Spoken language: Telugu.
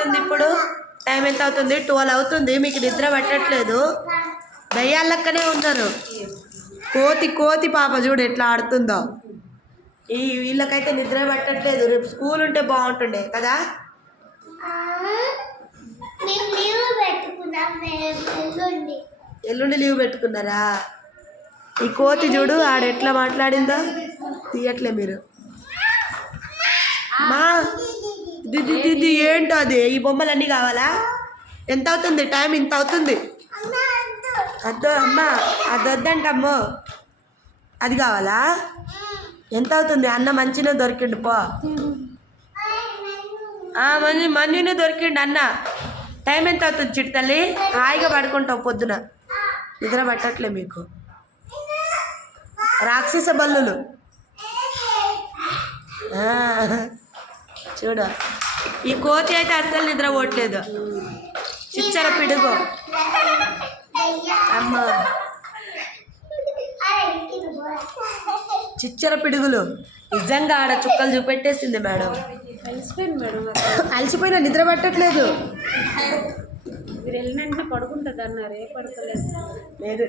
అవుతుంది ఇప్పుడు? టైం ఎంత అవుతుంది? ట్వెల్వ్ అవుతుంది. మీకు నిద్ర పట్టట్లేదు. దయ్యాలక్కనే ఉన్నారు. కోతి కోతి పాప చూడు ఎట్లా ఆడుతుందో. ఈ వీళ్ళకైతే నిద్ర పట్టట్లేదు. రేపు స్కూల్ ఉంటే బాగుంటుండే కదా? ఎల్లుండి ఎల్లుండి లీవ్ పెట్టుకున్నారా? ఈ కోతి చూడు ఆడ ఎట్లా మాట్లాడిందో? తీయట్లే మీరు. మా దిది దిది ఏంటో అది? ఈ బొమ్మలన్నీ కావాలా? ఎంత అవుతుంది? టైం ఇంత అవుతుంది? అద్దో అమ్మ అది వద్దంటమ్మో. అది కావాలా? ఎంత అవుతుంది? అన్న మంచిగా దొరికిండు పో. మంచి మంచిగానే దొరికిండు అన్న. టైం ఎంత అవుతుంది చిట్టు తల్లి? హాయిగా పడుకుంటావు పొద్దున. నిద్ర పట్టట్లే మీకు. రాక్షస బల్లులు. చూడు. ఈ కోతి అయితే అస్సలు నిద్ర పోవట్లేదు. చిచ్చర పిడుగు. అమ్మ. చిచ్చర పిడుగులు. నిజంగా ఆడ చుక్కలు చూపెట్టేసింది మేడం. అలసిపోయినా నిద్ర పట్టట్లేదు. మీరు వెళ్ళిన వెంటనే పడుకుంటుంది అన్నారు ఏ పడుకోలేదు. లేదు